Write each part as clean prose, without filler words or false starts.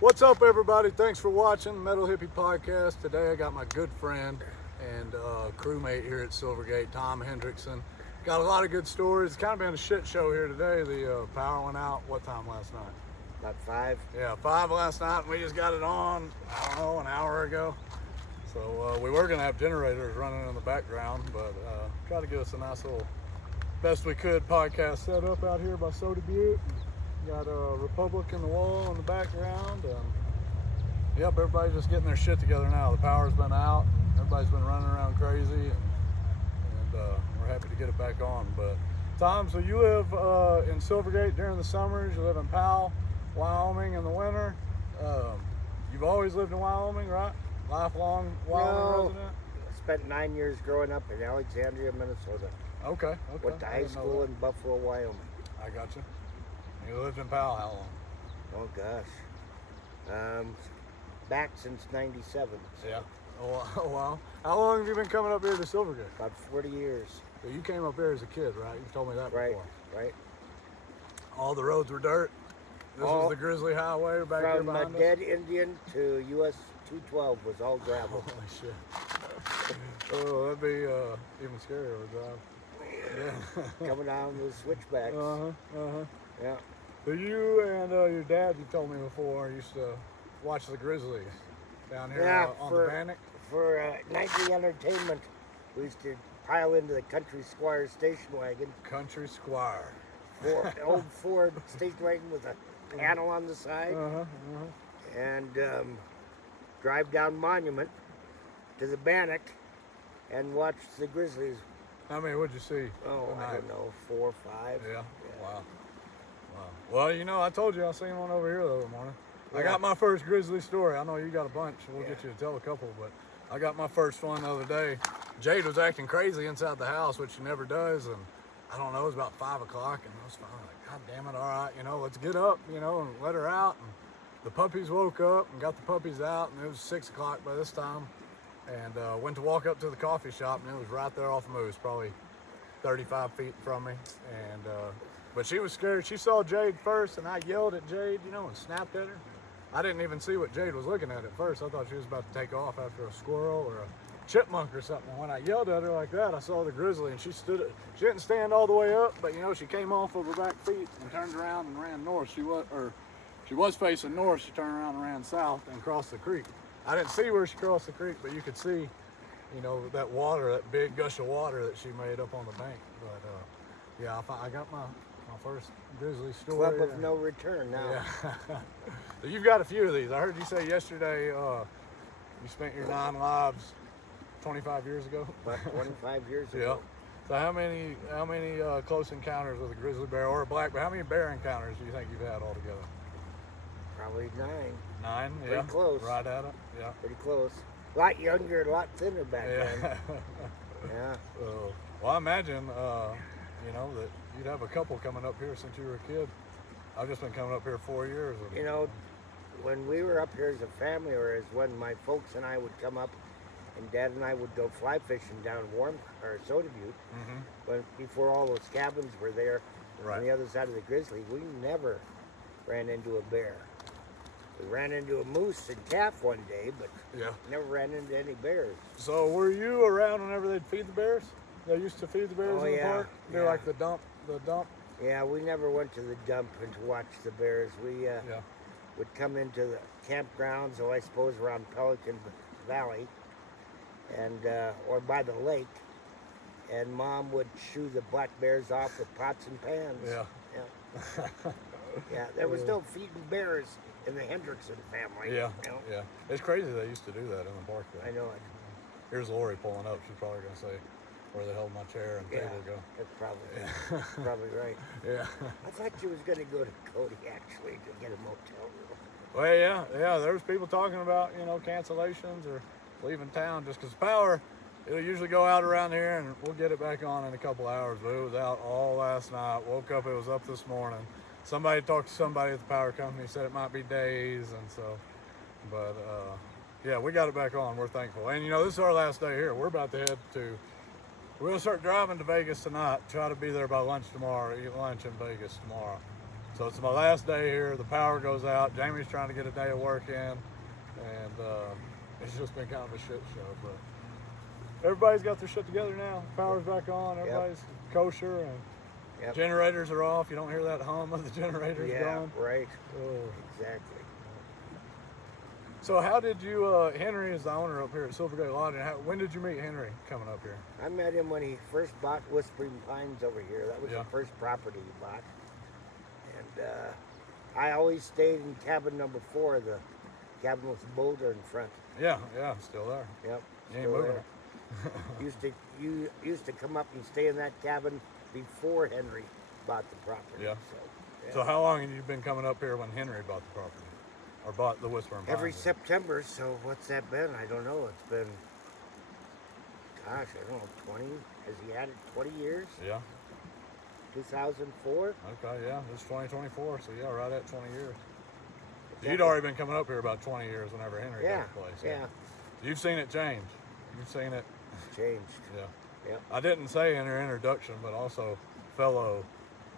What's up, everybody? Thanks for watching Metal Hippie Podcast. Today I got my good friend and crewmate here at SilverGate, Tom Hendrixson. Got a lot of good stories. It's kind of been a shit show here today. The power went out, what time last night? About 5. Yeah, 5 last night, and we just got it on, I don't know, an hour ago. So we were going to have generators running in the background, but try to get us a nice little, best we could, podcast set up out here by Soda Butte. Got a Republic in the wall in the background, and yep, everybody's just getting their shit together now. The power's been out, and everybody's been running around crazy, and we're happy to get it back on. But Tom, so you live in SilverGate during the summers, you live in Powell, Wyoming in the winter. You've always lived in Wyoming, right? Lifelong Wyoming resident? I spent 9 years growing up in Alexandria, Minnesota. Okay. Went to high school in Buffalo, Wyoming. I got you. You lived in Powell how long? Oh gosh. Back since 97. So yeah. Oh wow. How long have you been coming up here to SilverGate? About 40 years. So you came up here as a kid, right? You told me that before. Right. All the roads were dirt? This was the Grizzly Highway back here behind us? From Dead Indian to US 212 was all gravel. Holy shit. Oh, that'd be even scarier of a drive. Yeah. Coming down the switchbacks. Yeah. So you and your dad, you told me before, used to watch the Grizzlies down here on the Bannock? For nightly entertainment, we used to pile into the Country Squire station wagon. Country Squire. Old Ford station wagon with a panel on the side. And drive down Monument to the Bannock and watch the Grizzlies. How many would you see? Oh, I don't know, 4 or 5. Yeah. Wow. Well, you know, I told you I seen one over here the other morning. Yeah. I got my first Grizzly story. I know you got a bunch. We'll get you to tell a couple, but I got my first one the other day. Jade was acting crazy inside the house, which she never does, and I don't know, it was about 5 o'clock, and I was finally like, God damn it, all right, let's get up, and let her out. And the puppies woke up and got the puppies out, and it was 6 o'clock by this time, and went to walk up to the coffee shop, and it was right there off Moose, probably 35 feet from me, and but she was scared. She saw Jade first, and I yelled at Jade, and snapped at her. I didn't even see what Jade was looking at first. I thought she was about to take off after a squirrel or a chipmunk or something. And when I yelled at her like that, I saw the grizzly, and she didn't stand all the way up, but she came off of her back feet and turned around and ran north. She was facing north. She turned around and ran south and crossed the creek. I didn't see where she crossed the creek, but you could see, that water, that big gush of water that she made up on the bank. But yeah, I got my first grizzly story. Club of no return now. Yeah. So you've got a few of these. I heard you say yesterday you spent your 9 lives 25 years ago. About 25 years ago. So how many close encounters with a grizzly bear or a black bear? How many bear encounters do you think you've had altogether? Probably 9. 9? Yeah. Pretty close. Right at it. Yeah. Pretty close. A lot younger, a lot thinner back then. Yeah. Well, I imagine that you'd have a couple coming up here since you were a kid. I've just been coming up here 4 years. When we were up here as a family, or as when my folks and I would come up, and Dad and I would go fly fishing down Soda Butte, but before all those cabins were there on the other side of the Grizzly, we never ran into a bear. We ran into a moose and calf one day, but never ran into any bears. So were you around whenever they'd feed the bears? They used to feed the bears in the park? They're like the dump? Yeah, we never went to the dump and to watch the bears. We would come into the campgrounds, I suppose around Pelican Valley, and or by the lake, and Mom would shoo the black bears off with pots and pans. Yeah, there was no feeding bears in the Hendrixson family. Yeah. It's crazy they used to do that in the park, though. I know it. Here's Lori pulling up. She's probably going to say where the hell my chair and table go. That's probably right. Yeah. I thought you was going to go to Cody, actually, to get a motel room. Well, yeah. There was people talking about, cancellations or leaving town just because power, it'll usually go out around here, and we'll get it back on in a couple hours, but it was out all last night. Woke up, it was up this morning. Somebody talked to somebody at the power company, said it might be days, and so, but yeah, we got it back on. We're thankful. And this is our last day here. We're about to head to We're gonna start driving to Vegas tonight. Try to be there by lunch tomorrow. Eat lunch in Vegas tomorrow. So it's my last day here. The power goes out. Jamie's trying to get a day of work in, and it's just been kind of a shit show. But everybody's got their shit together now. Power's back on. Everybody's kosher, and generators are off. You don't hear that hum of the generators going. Right. Oh. Exactly. So how did you, Henry is the owner up here at SilverGate Lodging. When did you meet Henry coming up here? I met him when he first bought Whispering Pines over here. That was the first property he bought. And I always stayed in cabin number 4, the cabin with the boulder in front. Yeah, still there. Yep. You ain't moving it. used to come up and stay in that cabin before Henry bought the property. Yeah. So how long have you been coming up here when Henry bought the property? Or bought the Whispering Pines? Every September, so what's that been? I don't know. It's been, gosh, I don't know, 20? Has he had it 20 years? Yeah. 2004? Okay, yeah, it's 2024, so yeah, right at 20 years. You'd already been coming up here about 20 years whenever Henry got the place. Yeah. You've seen it change. You've seen it. It's changed. Yeah. I didn't say in your introduction, but also fellow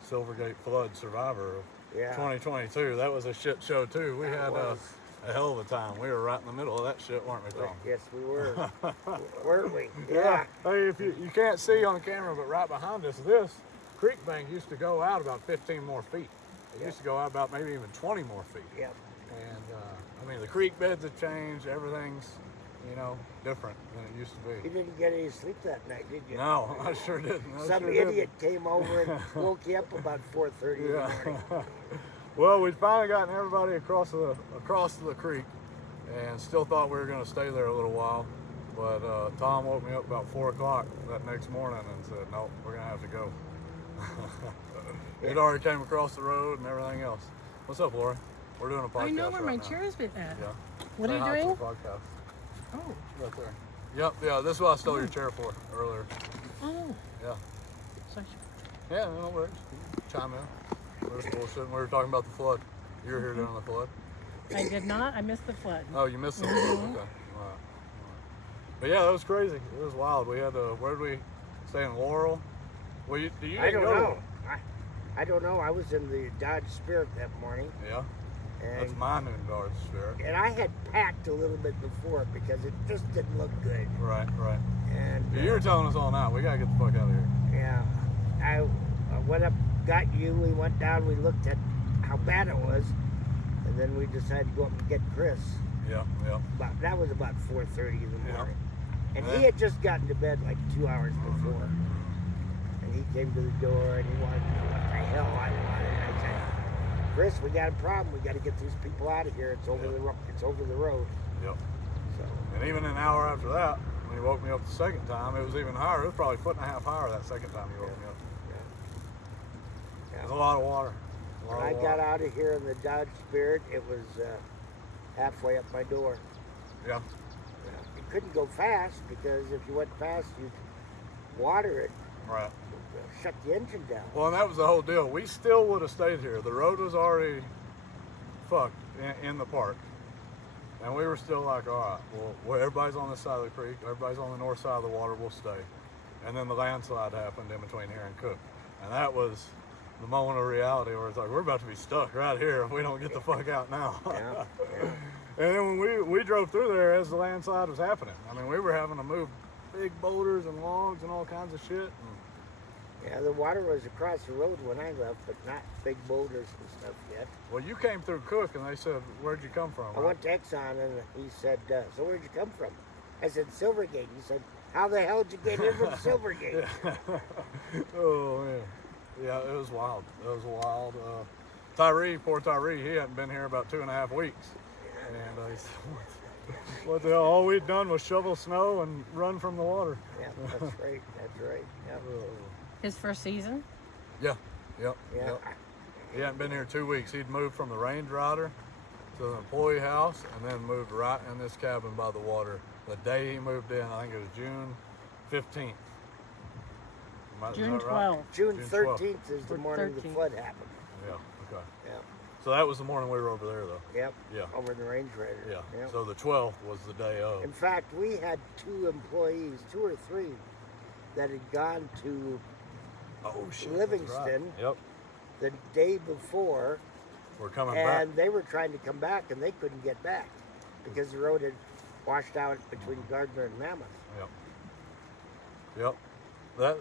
Silvergate flood survivor of 2022. That was a shit show too. We had a hell of a time. We were right in the middle of that shit, weren't we, Tom? Yes, we were. Weren't we? Yeah. Hey, if you can't see on the camera, but right behind us, this creek bank used to go out about 15 more feet. It used to go out about maybe even 20 more feet. Yep. And I mean, the creek beds have changed. Everything's, different than it used to be. You didn't get any sleep that night, did you? No, I sure didn't. Some idiot came over and woke you up about 4:30 in the morning. Well, we'd finally gotten everybody across the creek, and still thought we were going to stay there a little while. But Tom woke me up about 4 o'clock that next morning and said, "Nope, we're going to have to go." It already came across the road and everything else. What's up, Laura? We're doing a podcast. I know where right my chair is at. Yeah. What are you doing? Podcast. Oh. Right there. Yep. Yeah. This is what I stole your chair for earlier. Oh. Yeah. Sorry. Yeah. No worries. Chime in. We're just bullshitting. We were talking about the flood. You were here during the flood. I did not. I missed the flood. Oh, you missed the flood. Okay. All right. But yeah, that was crazy. It was wild. We had to. Where did we stay in Laurel? Well, you didn't I don't go. know. I don't know. I was in the Dodge Spirit that morning. Yeah. And, that's my new Dodge Spirit. And I had packed a little bit before because it just didn't look good. Right. And you were telling us all night, we gotta get the fuck out of here. Yeah. I went up, got you, we went down, we looked at how bad it was, and then we decided to go up and get Chris. Yeah. That was about 4:30 in the morning. And he had just gotten to bed like 2 hours before. And he came to the door and he wanted to know what the hell I wanted. And I said, "Chris, we got a problem. We got to get these people out of here. It's over the road." Yep. So. And even an hour after that, when he woke me up the second time, it was even higher. It was probably 1.5 foot higher that second time he woke me up. There's a lot of water. When I got out of here in the Dodge Spirit, it was halfway up my door. Yeah. You couldn't go fast because if you went fast, you'd water it. Right. Shut the engine down. Well, and that was the whole deal. We still would have stayed here. The road was already fucked in the park. And we were still like, all right, well, everybody's on this side of the creek. Everybody's on the north side of the water. We'll stay. And then the landslide happened in between here and Cook. And that was the moment of reality where it's like, we're about to be stuck right here if we don't get the fuck out now. Yeah. And then when we drove through there as the landslide was happening, I mean, we were having to move big boulders and logs and all kinds of shit. Yeah, the water was across the road when I left, but not big boulders and stuff yet. Well, you came through Cook, and they said, "Where'd you come from?" I went to Exxon, and he said, "So where'd you come from?" I said, "Silvergate." He said, "How the hell did you get in from Silvergate?" Oh man, yeah, it was wild. It was wild. Poor Tyree, he hadn't been here about 2.5 weeks, and he said, "What the hell? All we'd done was shovel snow and run from the water." Yeah, that's right. That's right. Yeah. His first season? Yep. He hadn't been here 2 weeks. He'd moved from the range rider to the employee house and then moved right in this cabin by the water. The day he moved in, I think it was June 15th. June 12th. Right? June 13th is the morning the flood happened. Yeah, okay. Yeah. So that was the morning we were over there, though. Yep. Yeah. Over in the Range Rider. Yeah. So the 12th was the day of. In fact, we had 2 employees, 2 or 3, that had gone to Livingston. Livingston. Right. Yep. the day before, We're coming back. and they were trying to come back, and they couldn't get back because the road had washed out between Gardner and Mammoth. Yep.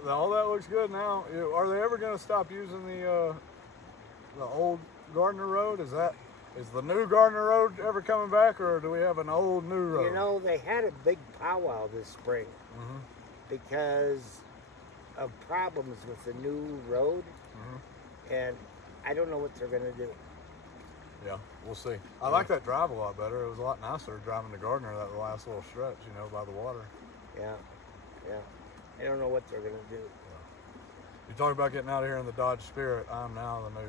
All that looks good now. Are they ever going to stop using the old Gardner Road? Is the new Gardner Road ever coming back, or do we have an old new road? You know, they had a big powwow this spring because of problems with the new road, and I don't know what they're going to do. Yeah, we'll see. I like that drive a lot better. It was a lot nicer driving to Gardner that last little stretch, by the water. Yeah. I don't know what they're going to do. You talk about getting out of here in the Dodge Spirit. I'm now the new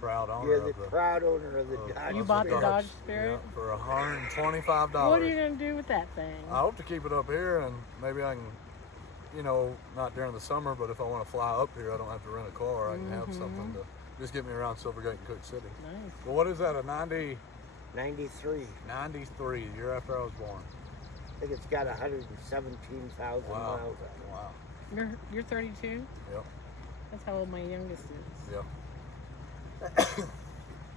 proud owner You're of the proud owner of the Dodge. You bought the Dodge Spirit? Yeah, for $125. What are you going to do with that thing? I hope to keep it up here, and maybe I can, not during the summer, but if I want to fly up here, I don't have to rent a car. I can have something to just get me around SilverGate and Cook City. Nice. Well, what is that, a 90? 93. 93, the year after I was born. I think it's got 117,000 Wow. miles on it. Wow. You're 32? Yep. That's how old my youngest is. Yep.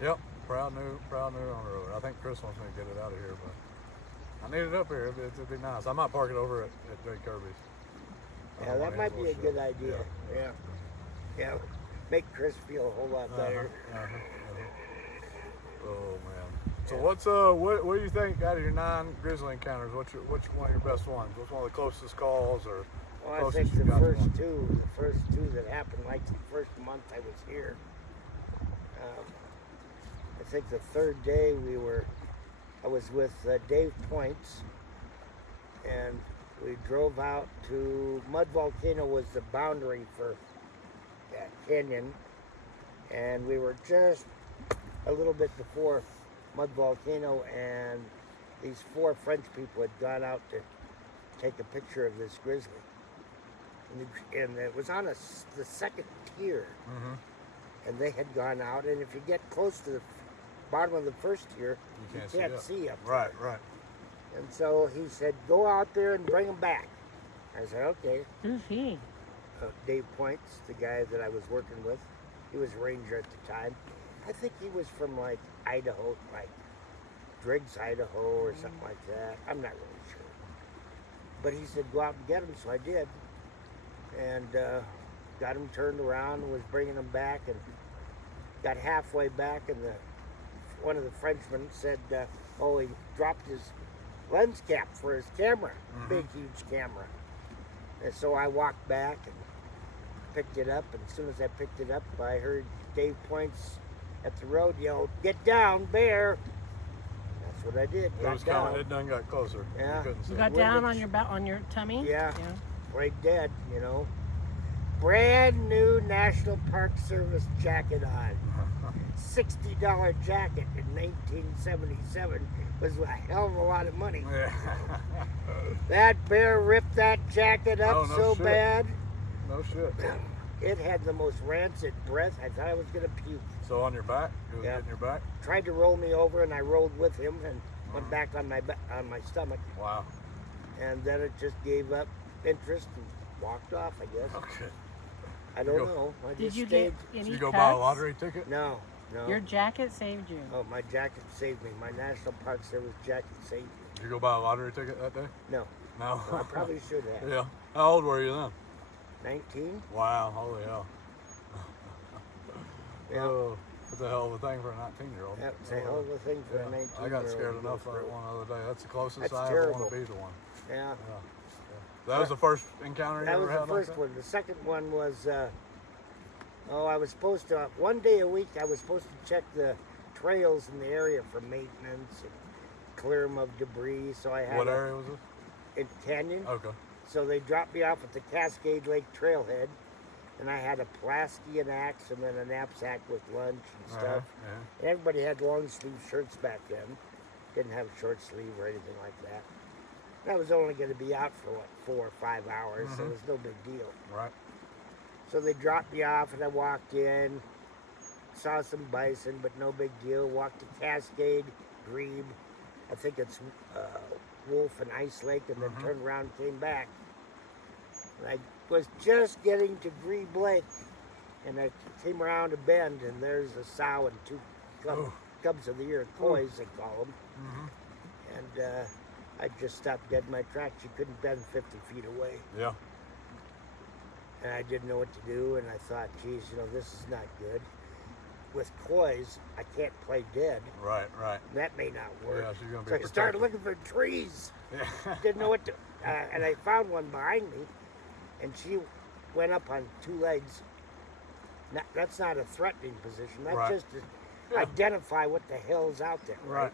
Yep. Proud new owner of it. I think Chris wants me to get it out of here, but I need it up here. It'd be nice. I might park it over at Jay Kirby's. Yeah, that might be a good idea. Yeah. Make Chris feel a whole lot better. Oh man. So what do you think out of your 9 grizzly encounters? Which one of your best ones? What's one of the closest calls or Well, I think the first two that happened, like the first month I was here. I think the third day I was with Dave Points, and we drove out to Mud Volcano was the boundary for that canyon, and we were just a little bit before Mud Volcano, and these 4 French people had gone out to take a picture of this grizzly. And it was on the second tier, and they had gone out. And if you get close to the bottom of the first tier, you can't see up there. Right. And so he said, "Go out there and bring them back." I said, "Okay." Who's he? Dave Points, the guy that I was working with, he was ranger at the time. I think he was from like Idaho, like Driggs, Idaho, or something like that. I'm not really sure. But he said, "Go out and get them," so I did. And got him turned around and was bringing them back, and got halfway back, and one of the Frenchmen said, he dropped his lens cap for his camera, big, huge camera. And so I walked back and picked it up, and as soon as I picked it up, I heard Dave Points at the road yell, "Get down, bear!" That's what I did. It was coming. It done got closer. Yeah. You got down on your tummy? Yeah. Played dead, Brand new National Park Service jacket on. $60 jacket in 1977 was a hell of a lot of money. That bear ripped that jacket up bad. No shit. It had the most rancid breath. I thought I was going to puke. So on your back? It was getting your back? Tried to roll me over, and I rolled with him and went back on my stomach. Wow. And then it just gave up interest and walked off, I guess. Okay. I don't know. Did you stayed. get any Did you go cuts? buy a lottery ticket? No. Your jacket saved you. Oh, my jacket saved me. My National Park Service jacket saved me. Did you go buy a lottery ticket that day? No. No. I probably should have. Yeah. How old were you then? 19? Wow. Holy hell. Yeah. Oh, that's a hell of a thing for a 19-year-old. That's a hell of a thing for a 19-year-old. I got scared enough of it one other day. That's the closest That's I ever want to be to one. Yeah. That was the first encounter you That ever was had? the first one. The second one was, I was supposed to, one day a week, I was supposed to check the trails in the area for maintenance and clear them of debris. So I had What area was it? In Canyon. Okay. So they dropped me off at the Cascade Lake Trailhead, and I had a Pulaski, an axe, and then a knapsack with lunch and stuff. And everybody had long sleeve shirts back then. Didn't have short sleeve or anything like that. And I was only going to be out for, 4 or 5 hours, so it was no big deal. Right. So they dropped me off, and I walked in, saw some bison, but no big deal. Walked to Cascade, Grebe, I think it's Wolf and Ice Lake, and then turned around and came back. And I was just getting to Grebe Lake, And I came around a bend, and there's a sow and two cubs of the year, coys they call them. And I just stopped dead in my tracks. She couldn't bend 50 feet away. Yeah. And I didn't know what to do, and I thought, geez, this is not good. With coys, I can't play dead. Right. That may not work. Yeah, she's gonna be so I started looking for trees. Yeah. Didn't know what to, and I found one behind me, and she went up on two legs. That's not a threatening position. That's just to identify what the hell's out there. Right.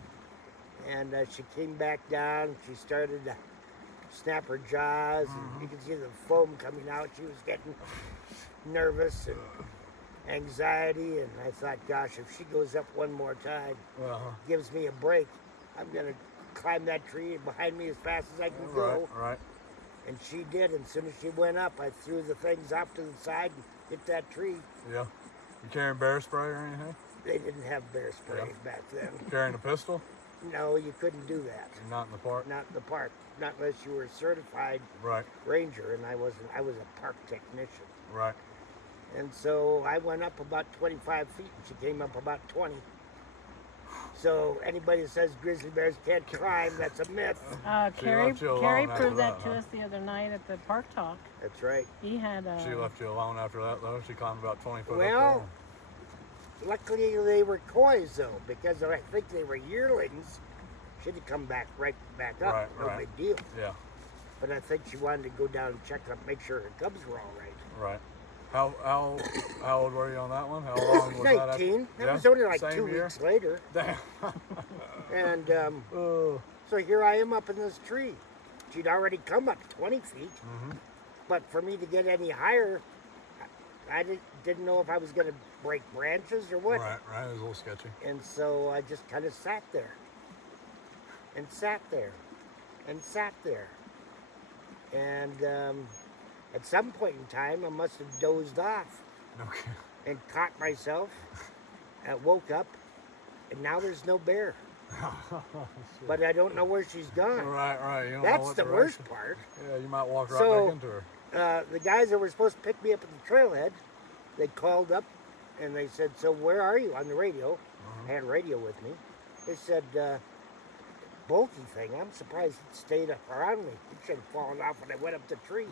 And she came back down. She started to snap her jaws, and you could see the foam coming out. She was getting nervous and anxiety, and I thought, gosh, if she goes up one more time, gives me a break, I'm gonna climb that tree behind me as fast as I can go. Right. And she did, and as soon as she went up, I threw the things off to the side and hit that tree. Yeah. You carrying bear spray or anything? They didn't have bear spray back then. Carrying a pistol? No, you couldn't do that. Not in the park? Not in the park. Not unless you were a certified ranger, and I wasn't. I was a park technician. Right. And so I went up about 25 feet, and she came up about 20. So anybody that says grizzly bears can't climb, that's a myth. Carrie proved that to us the other night at the park talk. That's right. He had She left you alone after that, though? She climbed about 20 foot well, luckily they were coys, though, because I think they were yearlings. She'd have come back right back up. No big deal. Yeah. But I think she wanted to go down and check up, make sure her cubs were all right. Right. How old were you on that one? How long was 19. That was only like 2 weeks later. Damn. And so here I am up in this tree. She'd already come up 20 feet. But for me to get any higher, I didn't know if I was going to break branches or what. Right. It was a little sketchy. And so I just kind of sat there. And sat there. And sat there. And at some point in time, I must have dozed off. Okay. And caught myself. I woke up, and now there's no bear. But I don't know where she's gone. Right. You don't That's know what the worst part. Yeah, you might walk right back into her. The guys that were supposed to pick me up at the trailhead, they called up, and they said, so where are you? On the radio. I had radio with me. They said, bulky thing. I'm surprised it stayed around me. It should have fallen off when I went up the tree.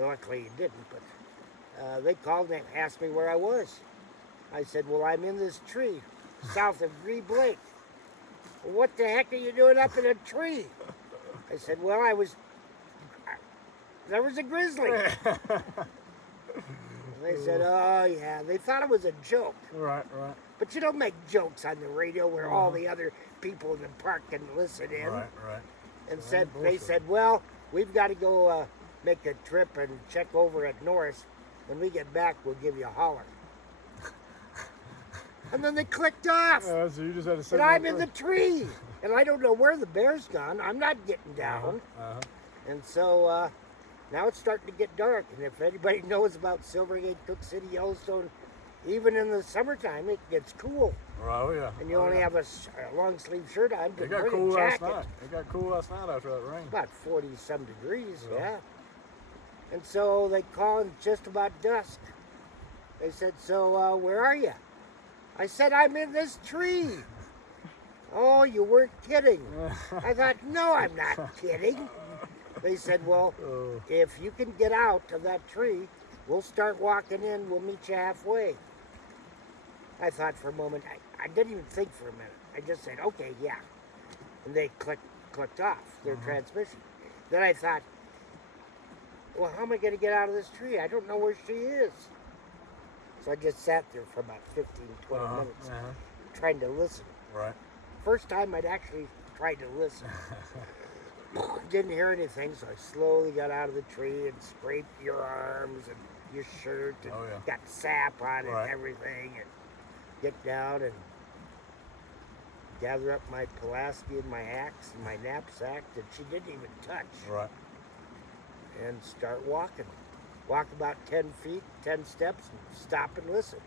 Luckily it didn't, but they called and asked me where I was. I said, well, I'm in this tree south of Grebe Lake. Well, what the heck are you doing up in a tree? I said, well, there was a grizzly. They said, oh, yeah. They thought it was a joke. Right. But you don't make jokes on the radio where all the other people in the park can listen in. Right. And they said, well, we've got to go make a trip and check over at Norris. When we get back, we'll give you a holler. And then they clicked off. So you just had to sit and I'm in the tree. And I don't know where the bear's gone. I'm not getting down. And so now it's starting to get dark. And if anybody knows about Silvergate, Cook City, Yellowstone, even in the summertime, it gets cool. Oh, yeah. And you only have a long sleeve shirt on. It got cool last night. It got cool last night after that rain. About 40-some degrees, yeah. And so they called just about dusk. They said, so where are you? I said, I'm in this tree. Oh, you weren't kidding. I thought, no, I'm not kidding. They said, well, if you can get out of that tree, we'll start walking in. We'll meet you halfway. I thought for a moment. I didn't even think for a minute. I just said, okay, yeah. And they clicked off their transmission. Then I thought, well, how am I going to get out of this tree? I don't know where she is. So I just sat there for about 15, 20 minutes trying to listen. Right. First time I'd actually tried to listen. Didn't hear anything, so I slowly got out of the tree and scraped your arms and your shirt and got sap on it and everything, and get down and gather up my Pulaski and my axe and my knapsack that she didn't even touch. Right. And start walking. Walk about 10 feet, 10 steps, and stop and listen.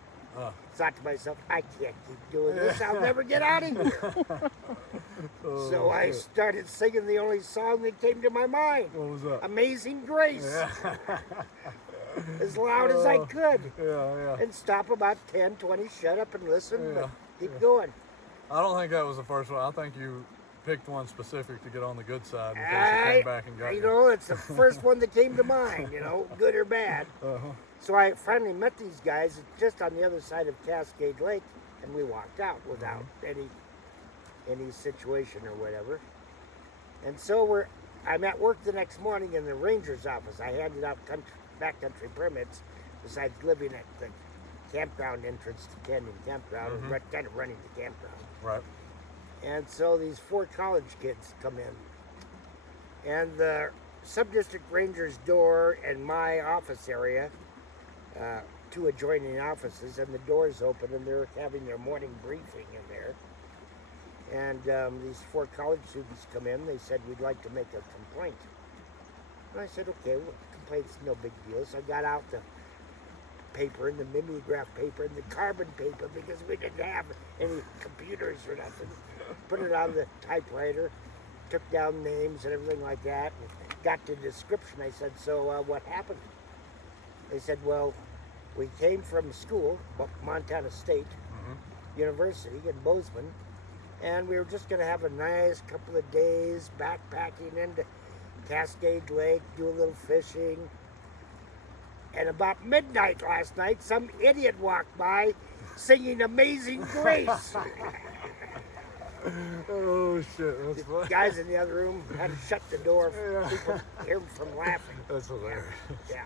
Thought to myself, I can't keep doing this. I'll never get out of here. So I started singing the only song that came to my mind. What was that? Amazing Grace. as loud as I could. Yeah. And stop about 10, 20, shut up and listen, Yeah, but keep going. I don't think that was the first one. I think you picked one specific to get on the good side in case it came back and got you. You know, it's the first one that came to mind, you know, good or bad. So I finally met these guys just on the other side of Cascade Lake, and we walked out without any situation or whatever. And so I'm at work the next morning in the ranger's office. I handed out backcountry permits besides living at the campground entrance to Canyon Campground and kind of running the campground. Right. And so these 4 college kids come in. And the sub-district ranger's door and my office area, 2 adjoining offices, and the door's open and they're having their morning briefing in there. And these 4 college students come in. They said, we'd like to make a complaint. And I said, okay, well, complaint's no big deal. So I got out the paper and the mimeograph paper and the carbon paper because we didn't have any computers or nothing. Put it on the typewriter, took down names and everything like that, and got the description. I said, so what happened? They said, well, we came from school, Montana State University in Bozeman, and we were just going to have a nice couple of days backpacking into Cascade Lake, do a little fishing. And about midnight last night, some idiot walked by singing Amazing Grace. Oh, shit. That's funny. Guys in the other room had to shut the door for people to hear them from laughing. That's hilarious. Yeah.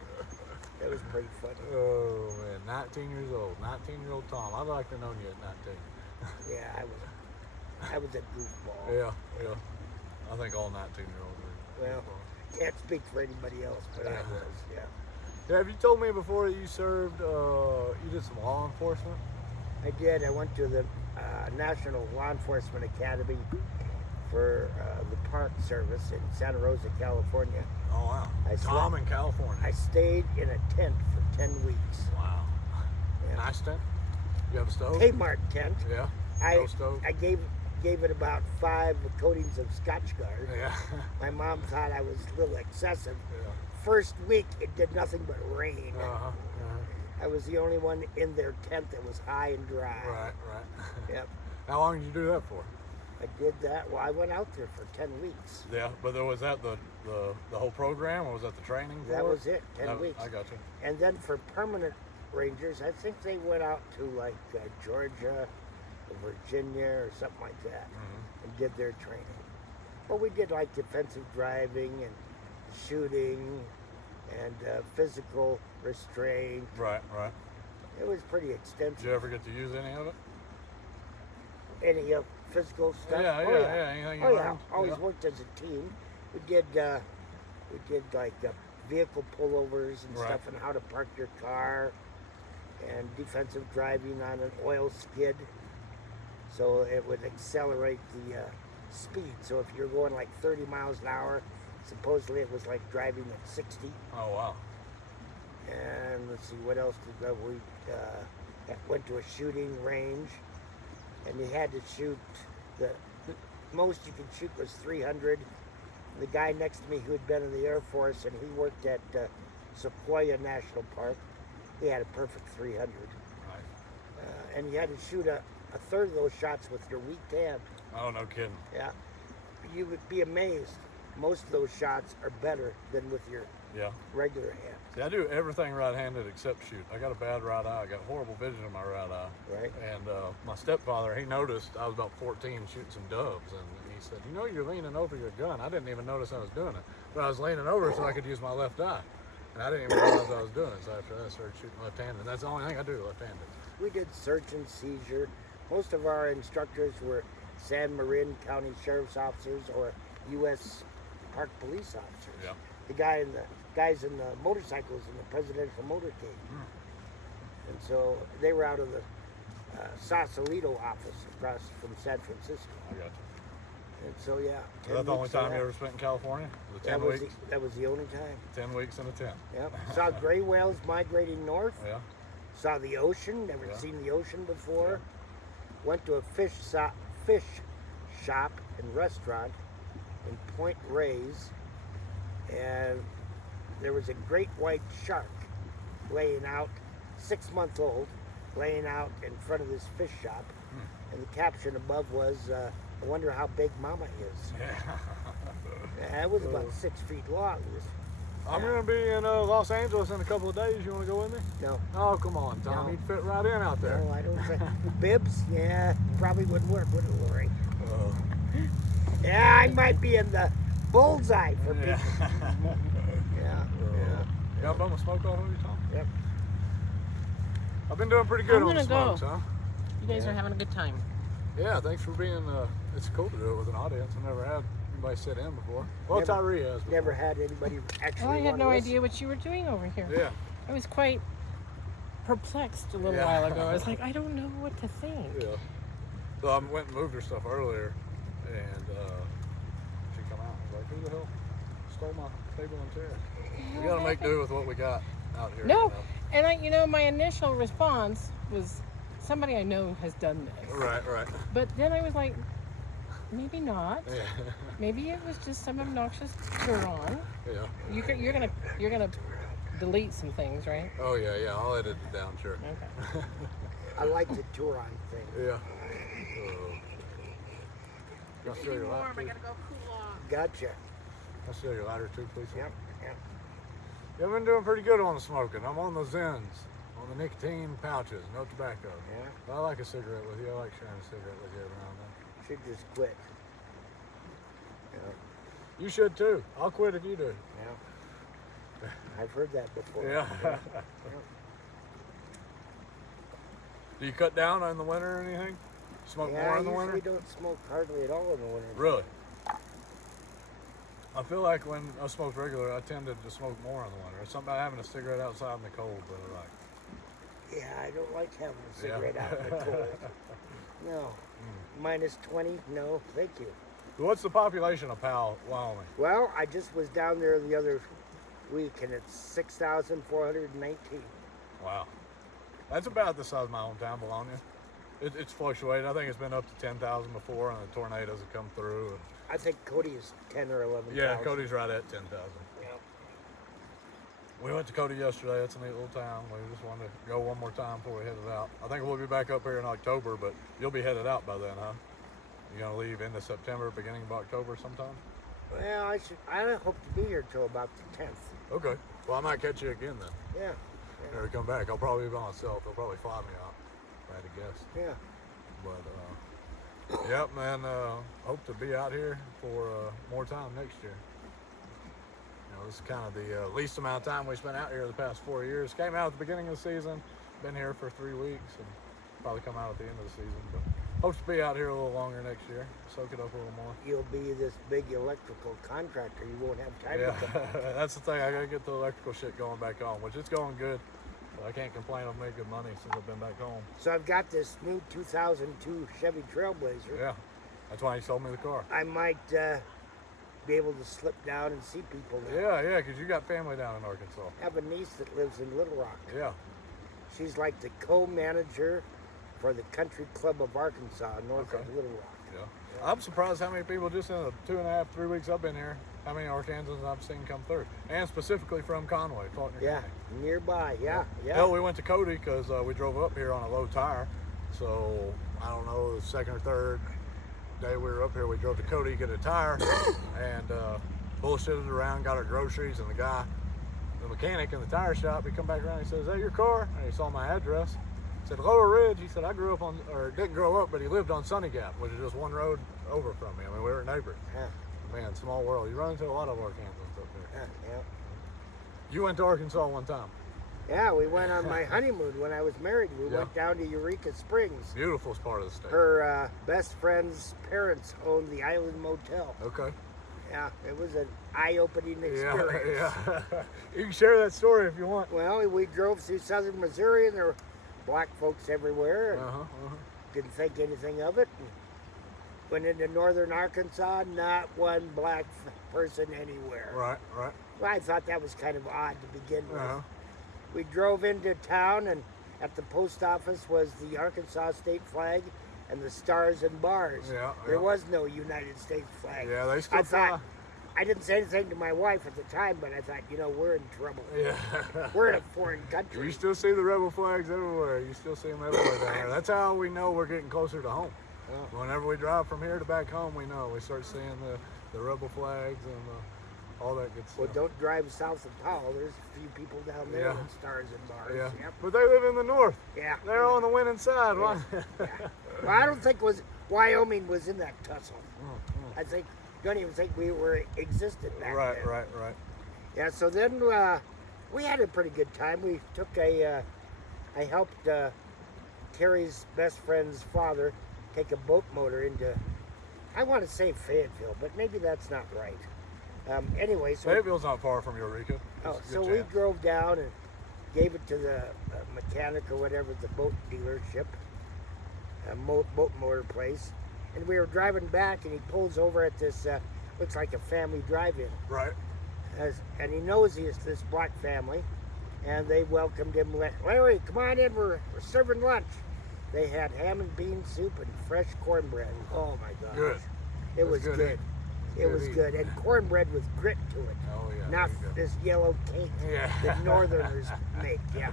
That was pretty funny. Oh, man. 19 years old. 19-year-old Tom. I'd like to know you at 19. Yeah, I was a goofball. Yeah. I think all 19-year-olds are. Well, can't speak for anybody else, but I was, yeah. Yeah, have you told me before that you served, you did some law enforcement? I did. I went to the National Law Enforcement Academy for the Park Service in Santa Rosa, California. Oh, wow. Tom in California. I stayed in a tent for 10 weeks. Wow. Yeah. Nice tent? You have a stove? Kmart tent. Yeah. No stove? I gave it about 5 coatings of Scotch Guard. Yeah. My mom thought I was a little excessive. Yeah. First week, it did nothing but rain. Uh-huh. I was the only one in their tent that was high and dry. Right. Yep. How long did you do that for? I did that. Well, I went out there for 10 weeks. Yeah, but was that the whole program, or was that the training? That was it, 10 weeks. I got you. And then for permanent rangers, I think they went out to like Georgia, or Virginia, or something like that, and did their training. Well, we did like defensive driving and shooting and physical restraint. Right. It was pretty extensive. Did you ever get to use any of it? Any physical stuff? Yeah. Anything you learned? Always worked as a team. We did like vehicle pullovers and stuff, and how to park your car, and defensive driving on an oil skid, so it would accelerate the speed. So if you're going like 30 miles an hour, supposedly it was like driving at 60. Oh, wow. And let's see, what else did we went to a shooting range, and you had to shoot, the most you could shoot was 300. The guy next to me who had been in the Air Force, and he worked at Sequoia National Park, he had a perfect 300. Nice. And you had to shoot a third of those shots with your weak hand. Oh, no kidding. Yeah. You would be amazed. Most of those shots are better than with your regular hand. See, I do everything right-handed except shoot. I got a bad right eye. I got horrible vision in my right eye. Right. And my stepfather, he noticed I was about 14 shooting some doves, and he said, you know, you're leaning over your gun. I didn't even notice I was doing it. But I was leaning over so I could use my left eye. And I didn't even realize I was doing it. So after that, I started shooting left-handed. And that's the only thing I do left-handed. We did search and seizure. Most of our instructors were San Marin County Sheriff's officers or U.S. Park Police officers. Yeah. The guys in the motorcycles in the presidential motorcade. And so they were out of the Sausalito office across from San Francisco. I got you. And so, yeah. Was that the only time you ever spent in California? Was it 10 weeks? That was the only time. 10 weeks in a tent. Yep. Saw gray whales migrating north. Yeah. Saw the ocean. Never seen the ocean before. Yeah. Went to a fish shop and restaurant in Point Reyes, and there was a great white shark laying out, 6-month-old, laying out in front of this fish shop. And the caption above was, I wonder how big Mama is. Yeah, it was about 6 feet long. I'm going to be in Los Angeles in a couple of days. You want to go with me? No. Oh, come on, Tom. No. You'd fit right in out there. No, I don't think. Bibs? Yeah, probably wouldn't work, would it, Lori? Yeah, I might be in the bullseye for people. Yeah. You got a bum of smoke off of you, Tom? Yep. I've been doing pretty good I'm on the gonna smokes, go. huh? You guys are having a good time. Yeah, thanks for being, it's cool to do it with an audience. I've never had anybody sit in before. Well, Never- Tyree has before. Never had anybody actually Well, I had wanna no listen. idea what you were doing over here. Yeah. I was quite perplexed a little Yeah. while ago. I was like, I don't know what to think. Yeah. So I went and moved her stuff earlier, and she come out and was like, who the hell stole my table and chair? We got to make do with what we got out here. No, and my initial response was somebody I know has done this. Right. But then I was like, maybe not. Yeah. Maybe it was just some obnoxious Turon. Yeah. You're gonna delete some things, right? Oh, yeah. I'll edit it down, sure. Okay. I like the Turon thing. Yeah. I'll show your lighter, I too. gotta go cool off. Gotcha. I'll show your lighter, too, please. Yep. Yeah, I've been doing pretty good on the smoking. I'm on the Zens, on the nicotine pouches, no tobacco. Yeah. But I like a cigarette with you. I like sharing a cigarette with you every now and then. Should just quit. Yeah. You should too. I'll quit if you do. Yeah. I've heard that before. Yeah. Do you cut down in the winter or anything? Smoke more in the I winter? usually don't smoke hardly at all in the winter. Really? I feel like when I smoked regular, I tended to smoke more in the winter. It's something about having a cigarette outside in the cold that I like. Yeah, I don't like having a cigarette out in the cold. No. Minus 20? No, thank you. What's the population of Powell, Wyoming? Well, I just was down there the other week, and it's 6,419. Wow. That's about the size of my hometown, Bologna. It's fluctuated. I think it's been up to 10,000 before, and the tornadoes have come through. And I think Cody is 10 or 11,000. yeah, Cody's right at 10,000. Yeah. We went to Cody yesterday. It's a neat little town. We just wanted to go one more time before we headed out. I think we'll be back up here in October, but you'll be headed out by then, huh? You're gonna leave end of September, beginning of October sometime? Well, I hope to be here till about the 10th. Okay. Well, I might catch you again then. Yeah. Never come back. I'll probably be by myself. They'll probably fly me out, if I had to guess. Yeah. But, yep, man, hope to be out here for more time next year. You know, this is kind of the least amount of time we spent out here the past 4 years. Came out at the beginning of the season, been here for 3 weeks, and probably come out at the end of the season. But hope to be out here a little longer next year, soak it up a little more. You'll be this big electrical contractor. You won't have time to come. That's the thing. I gotta get the electrical shit going back on, which it's going good. But I can't complain. I've made good money since I've been back home. So I've got this new 2002 Chevy Trailblazer. Yeah, that's why you sold me the car. I might be able to slip down and see people now. Yeah, because you got family down in Arkansas. I have a niece that lives in Little Rock. Yeah. She's like the co-manager for the Country Club of Arkansas, north of Little Rock. Yeah. I'm surprised how many people just in the 2.5, 3 weeks I've been here, how many Arkansans I've seen come through. And specifically from Conway, Faulkner Yeah, County. nearby. Yeah. Hell, we went to Cody because we drove up here on a low tire. So, I don't know, the second or third day we were up here, we drove to Cody, get a tire, and bullshitted around, got our groceries, and the guy, the mechanic in the tire shop, he come back around, he says, is that your car? And he saw my address. He said, Lower Ridge. He said, I grew up on, or didn't grow up, but he lived on Sunny Gap, which is just one road over from me. I mean, we were neighbors. Yeah. Man, small world. You run into a lot of Arkansans up there. Yeah. You went to Arkansas one time. Yeah, we went on my honeymoon when I was married. We went down to Eureka Springs. Beautiful part of the state. Her best friend's parents owned the Island Motel. Okay. Yeah, it was an eye-opening experience. Yeah. You can share that story if you want. Well, we drove through southern Missouri, and there were black folks everywhere. And didn't think anything of it. And went into northern Arkansas, not one black person anywhere. Right. Well, I thought that was kind of odd to begin with. We drove into town, and at the post office was the Arkansas state flag and the stars and bars. Yeah. There was no United States flag. Yeah, they still fly. I didn't say anything to my wife at the time, but I thought, we're in trouble. Yeah. We're in a foreign country. You still see the rebel flags everywhere. You still see them everywhere down there. That's how we know we're getting closer to home. Oh. Whenever we drive from here to back home, we know. We start seeing the rebel flags and all that good stuff. Well, don't drive south of Powell. There's a few people down there with stars and bars. Yeah. Yep. But they live in the north. Yeah. They're on the winning side. Yeah. Yeah. Well, I don't think Wyoming was in that tussle. I don't even think we existed back then. Right. Yeah, so then we had a pretty good time. We took I helped Terry's best friend's father take a boat motor into, I want to say Fayetteville, but maybe that's not right. Anyway, so Fayetteville's not far from Eureka. so we drove down and gave it to the mechanic or whatever, the boat dealership, boat motor place. And we were driving back, and he pulls over at this, looks like a family drive-in. Right. And he knows he's this black family, and they welcomed him. Larry, come on in, we're serving lunch. They had ham and bean soup and fresh cornbread. Oh my gosh. Good. It was good. It was good. And cornbread with grit to it. Oh, yeah. Not this yellow cake that Northerners make. Yeah.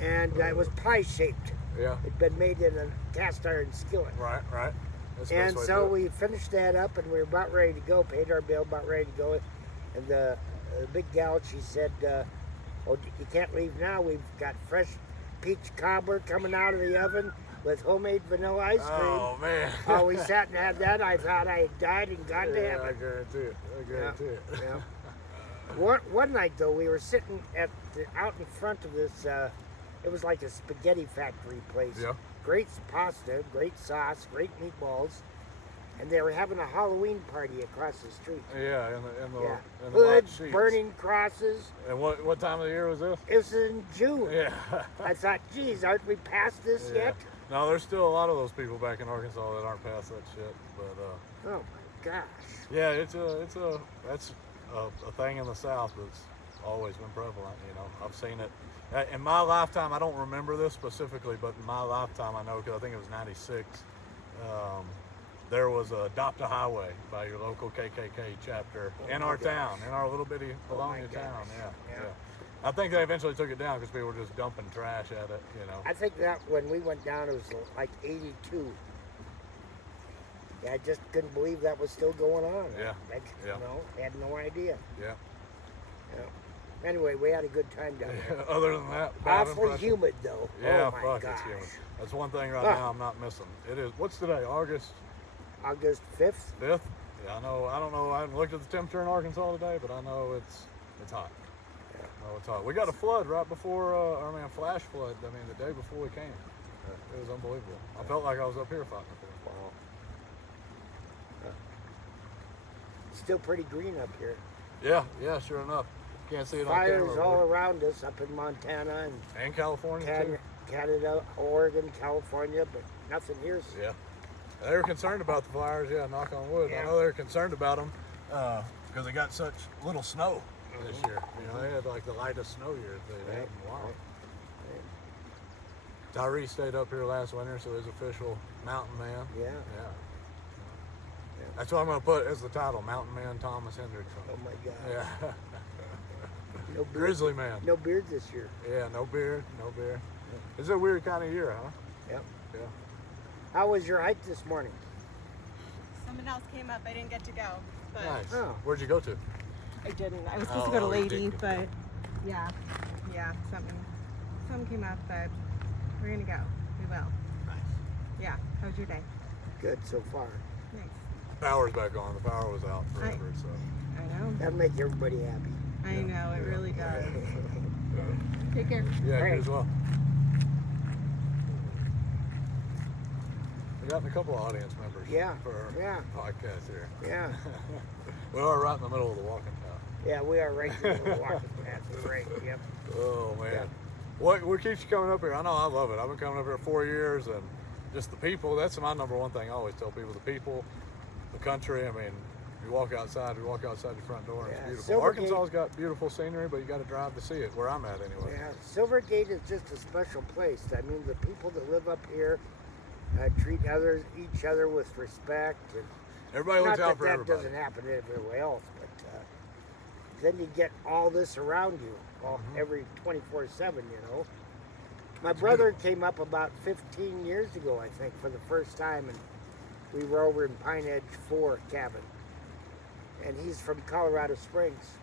And it was pie-shaped. Yeah. It'd been made in a cast iron skillet. Right. That's the And best way so to do it. we finished that up, and we were about ready to go, paid our bill, about ready to go. And the big gal, she said, oh, you can't leave now. We've got fresh peach cobbler coming out of the oven with homemade vanilla ice cream. Oh, man. Oh, we sat and had that. I thought I had died and gone to heaven. I guarantee it. Yeah. One night, though, we were sitting out in front of this, it was like a spaghetti factory place. Yeah. Great pasta, great sauce, great meatballs. And they were having a Halloween party across the street. Yeah, in the white Hoods, sheets. burning crosses. And what time of the year was this? It was in June. Yeah. I thought, geez, aren't we past this yet? No, there's still a lot of those people back in Arkansas that aren't past that shit. But Oh my gosh. yeah, that's a thing in the South that's always been prevalent. I've seen it in my lifetime. I don't remember this specifically, but in my lifetime, I know because I think it was '96. There was a Adopt a Highway by your local KKK chapter in our town, in our little bitty Bologna town. Yeah. I think they eventually took it down because people were just dumping trash at it. I think that when we went down, it was like 82. Yeah, I just couldn't believe that was still going on. Yeah. Had no idea. Yeah. Anyway, we had a good time down there. Other than that, bad Awfully impression. humid though. Yeah, oh my fuck, gosh. it's humid. That's one thing right now I'm not missing. It is. What's today? August 5th. 5th? Yeah, I know. I don't know. I haven't looked at the temperature in Arkansas today, but I know it's hot. Yeah. Oh, it's hot. We got a flood right before. A flash flood. The day before we came. It was unbelievable. I felt like I was up here fighting for it. Still pretty green up here. Yeah, sure enough. Can't see it on Fires camera. all around us up in Montana And California too. Canada, Oregon, California, but nothing here. Yeah. They were concerned about the fires, knock on wood. Yeah. I know they were concerned about them because they got such little snow this year. They had like the lightest snow year they'd had in a while. Tyree stayed up here last winter, so he's official mountain man. Yeah. That's what I'm going to put as the title, Mountain Man Thomas Hendrixson. Oh my God. Yeah. No beard. Grizzly man. No beard this year. Yeah, no beard. It's a weird kind of year, huh? Yep. Yeah. How was your hike this morning? Someone else came up. I didn't get to go. But Nice. Oh. Where'd you go to? I didn't. I was supposed to go to you Lady, didn't. but yeah, something came up. But we're gonna go. We will. Nice. Yeah. How was your day? Good so far. Nice. Power's back on. The power was out forever, so. I know. That'll make everybody happy. I know. It really does. Take care. Yeah, All you right. as well. We got a couple of audience members for our podcast here. Yeah. We are right in the middle of the walking path. Yeah, we are right through the walking path. We're right. Yep. Oh, man. Yeah. What keeps you coming up here? I know I love it. I've been coming up here 4 years, and just the people. That's my number one thing I always tell people. The people, the country. I mean, you walk outside your front door, and Yeah, it's beautiful. Silvergate- Arkansas's got beautiful scenery, but you got to drive to see it, where I'm at anyway. Yeah, SilverGate is just a special place. I mean, the people that live up here treat each other with respect. Everybody looks out for everybody. That doesn't happen everywhere else, but then you get all this around you, every 24/7, you know. My brother came up about 15 years ago, I think, for the first time, and we were over in Pine Edge 4 cabin. And he's from Colorado Springs.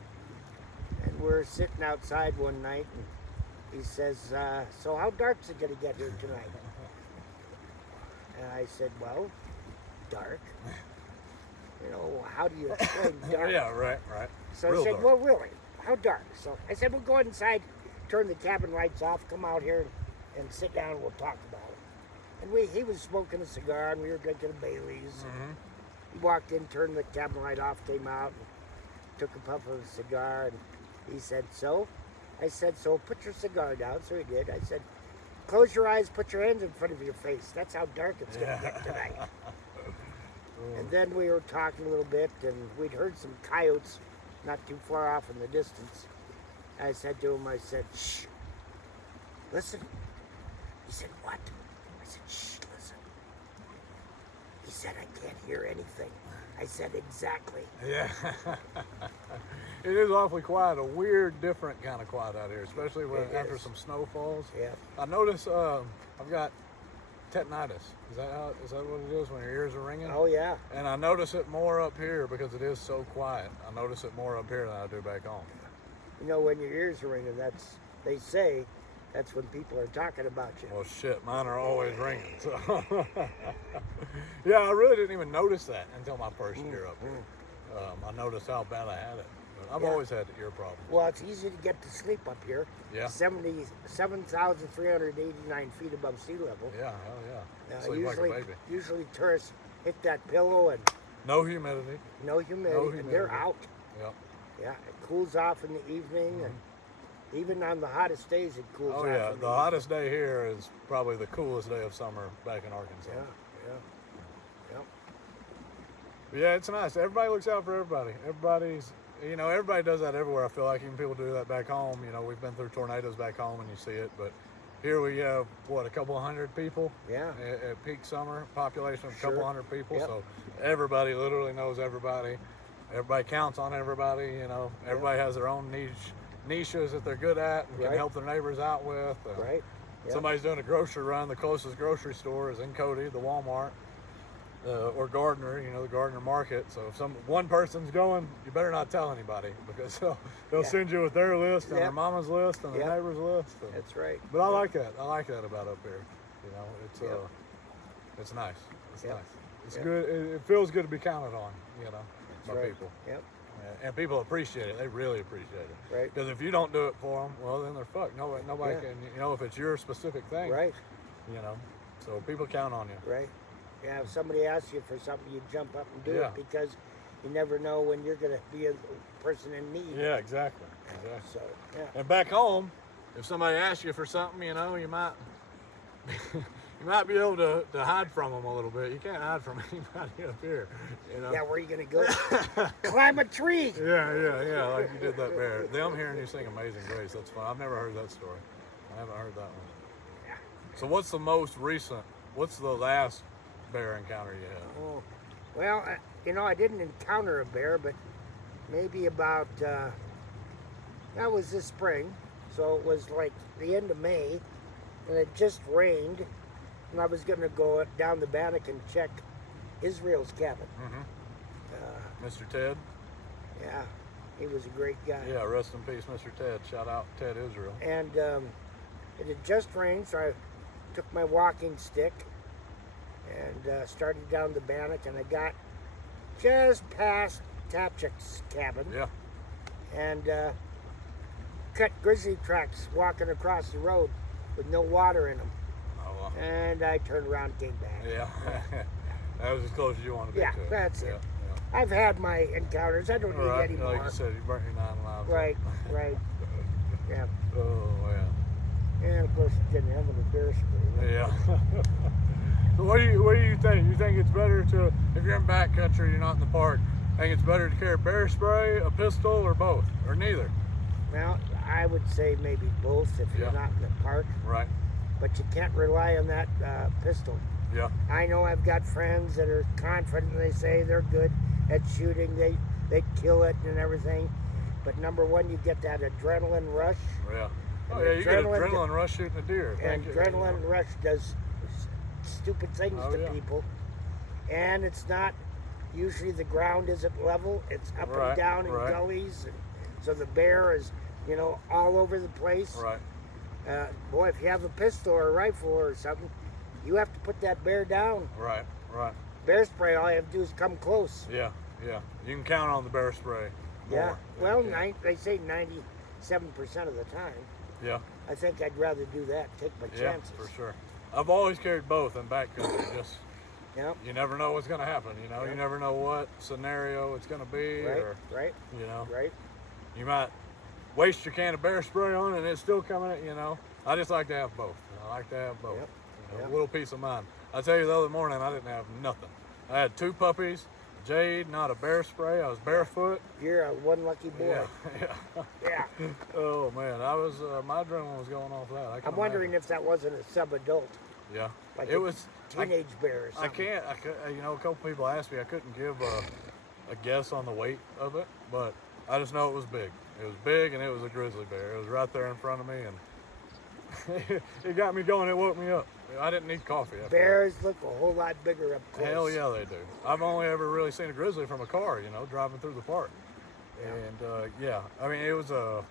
And we're sitting outside one night, and he says, so how dark's it going to get here tonight? And I said, well, dark. You know, how do you explain dark? Yeah, right. So Real I said, dark. well, really, how dark? So I said, well, go inside, turn the cabin lights off, come out here and sit down and we'll talk about it. And he was smoking a cigar and we were drinking a Bailey's. He walked in, turned the cabin light off, came out, and took a puff of a cigar, and he said, so? I said, so put your cigar down. So he did. I said, close your eyes, put your hands in front of your face. That's how dark it's going to get tonight. And then we were talking a little bit, and we'd heard some coyotes not too far off in the distance. I said to him, I said, shh, listen. He said, what? I said, shh, listen. He said, I can't hear anything. I said, exactly. Yeah. It is awfully quiet, a weird, different kind of quiet out here, especially after some snow falls. Yeah. I notice I've got tetanitis. Is that what it is when your ears are ringing? Oh, yeah. And I notice it more up here because it is so quiet. I notice it more up here than I do back home. You know, when your ears are ringing, they say that's when people are talking about you. Well, shit, mine are always ringing. So, yeah, I really didn't even notice that until my first year up here. I noticed how bad I had it. But I've always had ear problems. Well, it's easy to get to sleep up here. Yeah. 7,389 feet above sea level. Yeah, hell yeah. Sleep like a baby. Usually tourists hit that pillow and no humidity. no humidity, and they're out. Yep. Yeah, it cools off in the evening, and even on the hottest days, it cools off. Oh yeah, in the hottest day here is probably the coolest day of summer back in Arkansas. Yeah. But yeah, it's nice. Everybody looks out for everybody. Everybody does that everywhere. I feel like even people do that back home. You know, we've been through tornadoes back home and you see it, but here we have, a couple hundred people? Yeah. At peak summer, population of a couple hundred people. Yep. So everybody literally knows everybody. Everybody counts on everybody, you know. Everybody has their own niches that they're good at and can help their neighbors out with. Right. Yep. Somebody's doing a grocery run. The closest grocery store is in Cody, the Walmart. Or Gardner, the Gardner market. So if one person's going, you better not tell anybody because they'll send you with their list and their mama's list and their neighbor's list. That's right. But I like that. I like that about up here. It's nice. It's nice. It's good. It feels good to be counted on. By people. Yep. And people appreciate it. They really appreciate it. Right. Because if you don't do it for them, well, then they're fucked. Nobody can. If it's your specific thing. Right. So people count on you. Right. Yeah, if somebody asks you for something, you jump up and do it because you never know when you're going to be a person in need. Yeah, exactly. So, yeah. And back home, if somebody asks you for something, you might you might be able to hide from them a little bit. You can't hide from anybody up here. Yeah, where are you going to go? Climb a tree. Yeah, like you did that bear. I'm hearing you sing Amazing Grace. That's fun. I've never heard that story. I haven't heard that one. Yeah. So what's the last bear encounter you had? Oh, well, I didn't encounter a bear, but maybe about, that was this spring, so it was like the end of May, and it just rained, and I was going to go down the Bannock and check Israel's cabin. Mr. Ted? Yeah, he was a great guy. Yeah, rest in peace, Mr. Ted. Shout out Ted Israel. And it had just rained, so I took my walking stick and started down the Bannock, and I got just past Tapchuk's cabin. Yeah. And cut grizzly tracks walking across the road with no water in them. Oh, well. And I turned around and came back. Yeah. That was as close as you want to be to it. That's it. Yeah. I've had my encounters. I don't need any more. Like you said, you burnt your 9 lives. Right. Yeah. Oh, yeah. And of course, didn't have any bear spray. Yeah. So what do you think? You think it's better to, if you're in backcountry, you're not in the park, think it's better to carry bear spray, a pistol, or both, or neither? Well, I would say maybe both if you're not in the park. Right. But you can't rely on that pistol. Yeah. I know I've got friends that are confident. They say they're good at shooting. They kill it and everything. But number one, you get that adrenaline rush. Yeah. And Oh yeah, you get adrenaline rush shooting a deer. And adrenaline rush does stupid things to people. And it's not, usually the ground isn't level. It's up and down in gullies. And so the bear is, you know, all over the place. Right. Boy, if you have a pistol or a rifle or something, you have to put that bear down. Right. Bear spray, all you have to do is come close. Yeah. You can count on the bear spray. Yeah. Well, they say 97% of the time. Yeah. I think I'd rather do that. Take my chances. Yeah, for sure. I've always carried both in backcountry. Just you never know what's going to happen. You know, you never know what scenario it's going to be. Right. You know. Right. You might waste your can of bear spray on it and it's still coming. You know. I just like to have both. I like to have both. Yep. You know, a little peace of mind. I tell you, the other morning I didn't have nothing. I had 2 puppies. Jade, not a bear spray. I was barefoot. You're a one lucky boy. Yeah. Oh man, I was my adrenaline was going off that. I'm wondering if that wasn't a sub-adult. Yeah. Like it was teenage bear or something. I could, you know, a couple people asked me. I couldn't give a guess on the weight of it, but I just know it was big. It was big, and it was a grizzly bear. It was right there in front of me, and it got me going. It woke me up. I didn't need coffee. Bears look a whole lot bigger up close. Hell yeah, they do. I've only ever really seen a grizzly from a car, you know, driving through the park. And I mean, it was I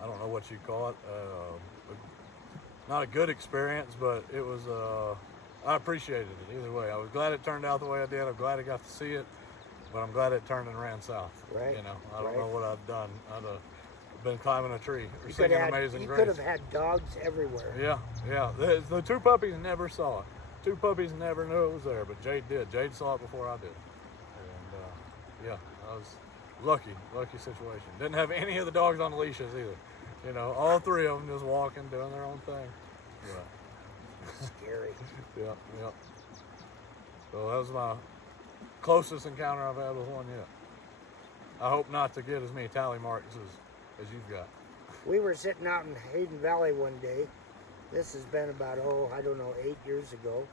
don't know what you call it, not a good experience, but it was, I appreciated it either way. I was glad it turned out the way I did. I'm glad I got to see it, but I'm glad it turned and ran south. Right. You know, I don't know what I've done. I'd have been climbing a tree or you singing Amazing you Grace. could have had dogs everywhere. Yeah. The 2 puppies never saw it. 2 puppies never knew it was there, but Jade did. Jade saw it before I did. And I was lucky situation. Didn't have any of the dogs on leashes either. You know, all 3 of them just walking, doing their own thing. Yeah. Scary. Yeah. So that was my closest encounter I've had with one yet. I hope not to get as many tally marks as you've got. We were sitting out in Hayden Valley one day. This has been about, 8 years ago.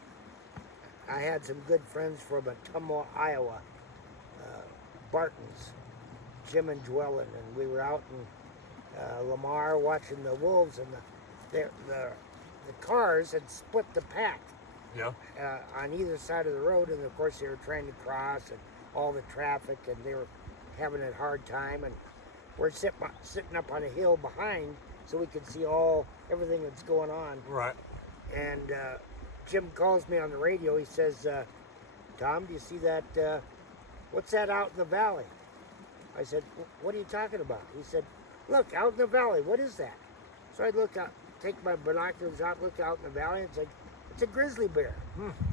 I had some good friends from Ottumwa, Iowa, Bartons, Jim and Dwellin, and we were out in Lamar watching the wolves, and the cars had split the pack on either side of the road, and of course they were trying to cross and all the traffic, and they were having a hard time, and we're sitting up on a hill behind so we could see everything that's going on. Right. And Jim calls me on the radio. He says, Tom, do you see that? What's that out in the valley? I said, what are you talking about? He said, look, out in the valley. What is that? So I look out, take my binoculars out, look out in the valley, and it's a grizzly bear.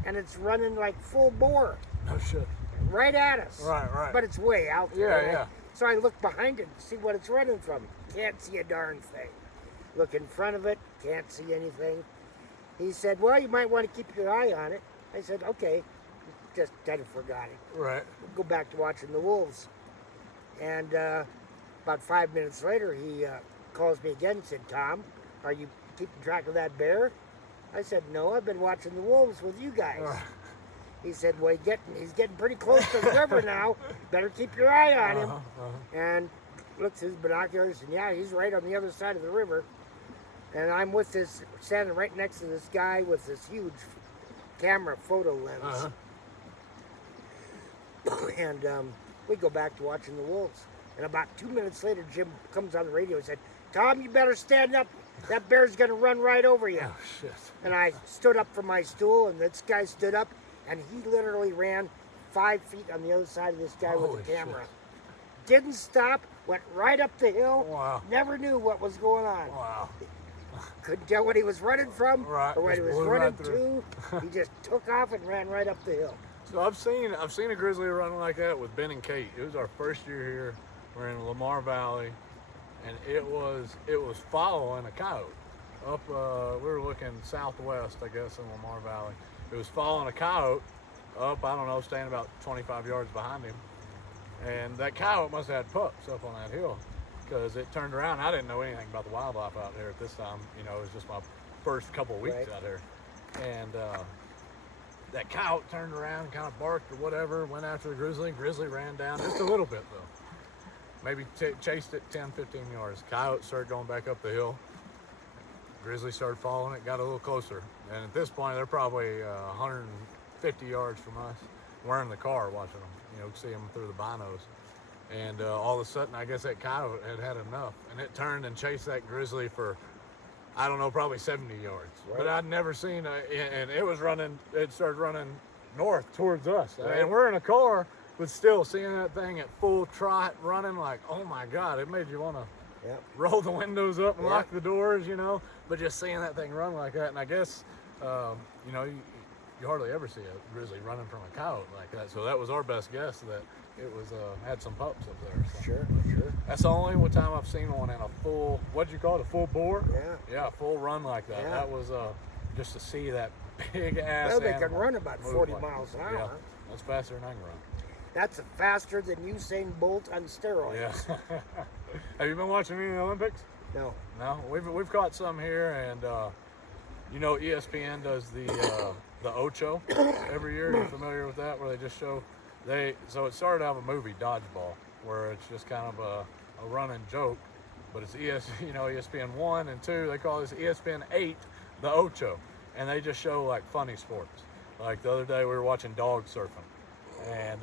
And it's running like full bore. No shit. Right at us. Right. But it's way out there. Yeah. So I look behind it to see what it's running from. Can't see a darn thing. Look in front of it, can't see anything. He said, well, you might want to keep your eye on it. I said, okay. Just kind of forgot it. Right. We'll go back to watching the wolves. And about 5 minutes later, he calls me again and said, Tom, are you keeping track of that bear? I said, no, I've been watching the wolves with you guys. He said, well, he's getting pretty close to the river now. Better keep your eye on him. And looks at his binoculars, and yeah, he's right on the other side of the river. And I'm standing right next to this guy with this huge camera photo lens. And we go back to watching the wolves. And about 2 minutes later, Jim comes on the radio and said, Tom, you better stand up. That bear's going to run right over you. Oh, shit. And I stood up from my stool, and this guy stood up, and he literally ran 5 feet on the other side of this guy with the camera. Shit. Didn't stop, went right up the hill. Wow. Never knew what was going on. Wow. Couldn't tell what he was running from or what he was running to. He just took off and ran right up the hill. So I've seen a grizzly run like that with Ben and Kate. It was our first year here. We're in Lamar Valley, and it was following a coyote up. We were looking southwest, I guess, in Lamar Valley. It was following a coyote up. I don't know, staying about 25 yards behind him, and that coyote must have had pups up on that hill, because it turned around. I didn't know anything about the wildlife out there at this time. You know, it was just my first couple of weeks out there, and that coyote turned around and kind of barked or whatever, went after the grizzly. Grizzly ran down just a little bit though. Maybe chased it 10, 15 yards. Coyote started going back up the hill. Grizzly started following it, got a little closer. And at this point, they're probably 150 yards from us. We're in the car watching them, see them through the binos. And all of a sudden, I guess that coyote had enough. And it turned and chased that grizzly for, I don't know, probably 70 yards. Right. But I'd never seen, and it started running north towards us. Right. And we're in a car, but still seeing that thing at full trot running, like, oh my God, it made you want to roll the windows up and lock the doors, but just seeing that thing run like that. And I guess, you hardly ever see a grizzly running from a coyote like that. So that was our best guess that it was had some pups up there. So. Sure. That's the only one time I've seen one in a full, what'd you call it, a full bore? Yeah, full run like that. Yeah. That was just to see that big ass Well, they can run about 40 like miles an hour. Yeah, that's faster than I can run. That's faster than Usain Bolt on steroids. Yeah. Have you been watching any of the Olympics? No. No, we've caught some here, and ESPN does the Ocho every year. You're familiar with that, where they just show so it started out of a movie, Dodgeball, where it's just kind of a running joke, but it's ESPN 1 and 2. They call this ESPN 8 the Ocho, and they just show like funny sports. Like the other day we were watching dog surfing. And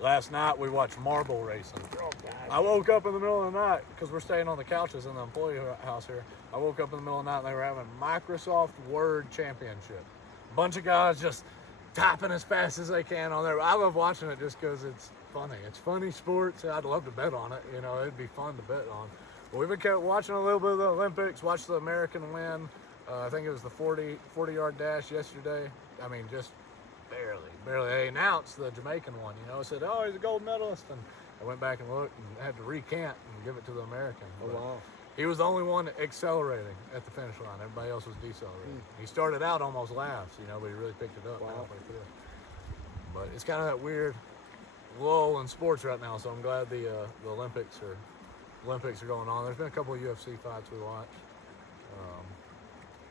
last night we watched marble racing. Oh, God. I woke up in the middle of the night because we're staying on the couches in the employee house here. I woke up in the middle of the night and they were having Microsoft Word Championship. A bunch of guys just typing as fast as they can on there. I love watching it just because it's funny. It's funny sports. I'd love to bet on it. It'd be fun to bet on. But we've been watching a little bit of the Olympics, watched the American win. I think it was the 40-yard dash yesterday. I mean, just barely. They announced the Jamaican one, said, oh, he's a gold medalist. And I went back and looked and had to recant and give it to the American. Oh, wow. He was the only one accelerating at the finish line. Everybody else was decelerating. He started out almost last, but he really picked it up halfway through. But it's kind of that weird lull in sports right now, so I'm glad the Olympics are going on. There's been a couple of UFC fights we watched.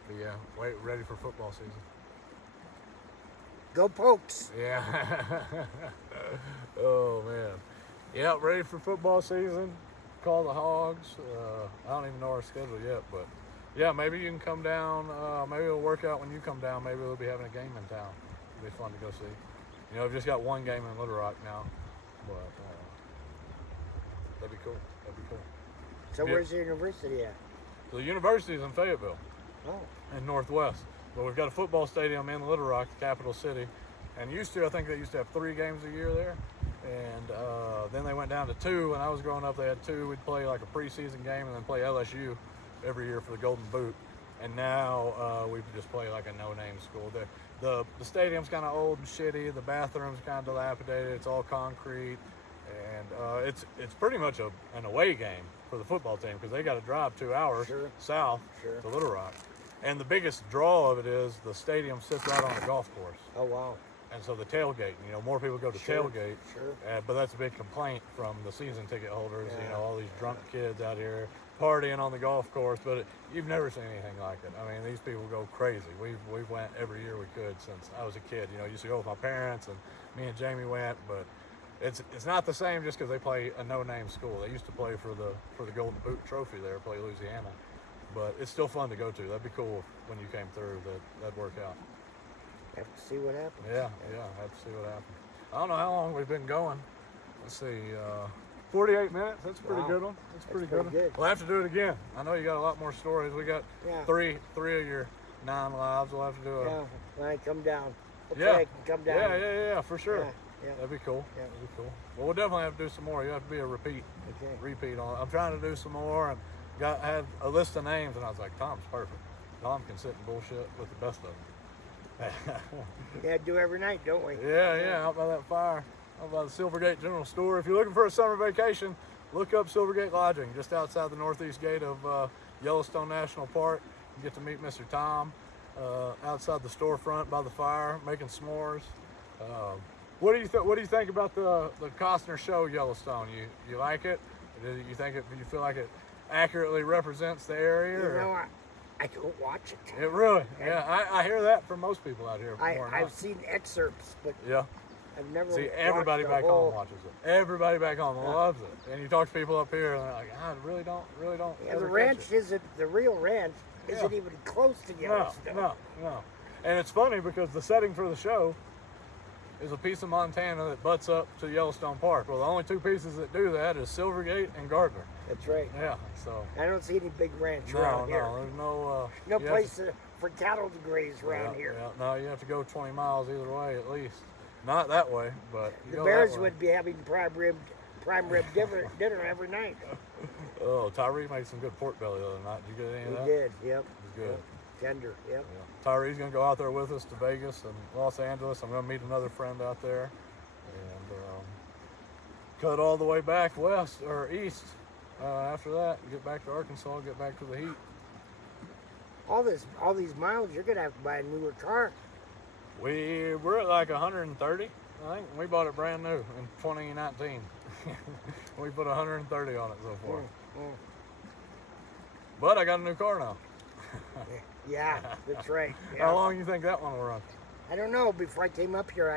But yeah, ready for football season. Go Pokes. Yeah. Oh, man. Yeah, ready for football season. Call the Hogs. I don't even know our schedule yet, but yeah, maybe you can come down. Maybe it'll work out when you come down. Maybe we'll be having a game in town. It'll be fun to go see. We've just got one game in Little Rock now, but that'd be cool. So where's the university at? So the university's in Fayetteville. Oh. In Northwest. But we've got a football stadium in Little Rock, the capital city. And I think they used to have 3 games a year there. And then they went down to 2. When I was growing up, they had 2. We'd play like a preseason game and then play LSU every year for the Golden Boot. And now we just play like a no-name school. The stadium's kind of old and shitty. The bathroom's kind of dilapidated. It's all concrete. And it's pretty much an away game for the football team because they got to drive 2 hours south to Little Rock. And the biggest draw of it is the stadium sits right on a golf course. Oh, wow. And so the tailgate, more people go to tailgate. Sure. But that's a big complaint from the season ticket holders. All these drunk kids out here partying on the golf course. But you've never seen anything like it. I mean, these people go crazy. We've went every year we could since I was a kid. Used to go with my parents, and me and Jamie went. But it's not the same just because they play a no-name school. They used to play for the Golden Boot Trophy there, play Louisiana. But it's still fun to go to. That'd be cool when you came through. That'd work out. Have to see what happens. Yeah, have to see what happens. I don't know how long we've been going. Let's see, 48 minutes. That's a pretty good one. That's pretty good. We'll have to do it again. I know you got a lot more stories. We got three of your 9 lives. We'll have to do it. Yeah, when I come down. I can come down. Yeah, for sure. Yeah. That'd be cool. Yeah. That'd be cool. Well, we'll definitely have to do some more. You have to be a repeat. Okay. Repeat on it. I'm trying to do some more and had a list of names, and I was like, Tom's perfect. Tom can sit and bullshit with the best of them. Yeah, do every night, don't we? Yeah, out by that fire. Out by the SilverGate General Store. If you're looking for a summer vacation, look up SilverGate Lodging, just outside the northeast gate of Yellowstone National Park. You get to meet Mr. Tom outside the storefront by the fire, making s'mores. What do you think about the Costner show Yellowstone? You like it? You feel like it accurately represents the area? I don't watch it. It really, yeah. I hear that from most people out here. I've seen excerpts, but yeah. I've never. See, everybody back home watches it. Everybody back home loves it. And you talk to people up here, and they're like, I really don't. Yeah, the ranch isn't the real ranch. Isn't even close to Yellowstone. No. And it's funny because the setting for the show is a piece of Montana that butts up to Yellowstone Park. Well, the only two pieces that do that is Silvergate and Gardner. That's right. Yeah, so. I don't see any big ranch around here. No, there's no. No place for cattle to graze around here. Yeah, no, you have to go 20 miles either way at least. Not that way, but you the go Bears that way. would be having prime rib dinner every night. Oh, Tyree made some good pork belly the other night. Did you get any of that? He did. Yep. It was good. Yep. Tender. Yep. Yeah. Tyree's gonna go out there with us to Vegas and Los Angeles. I'm gonna meet another friend out there, and cut all the way back west or east. After that, get back to Arkansas, get back to the heat. All these miles, you're gonna have to buy a newer car. We're at like 130, I think. We bought it brand new in 2019. We put 130 on it so far. But I got a new car now. Yeah, that's right. Yeah. How long do you think that one will run? I don't know. Before I came up here,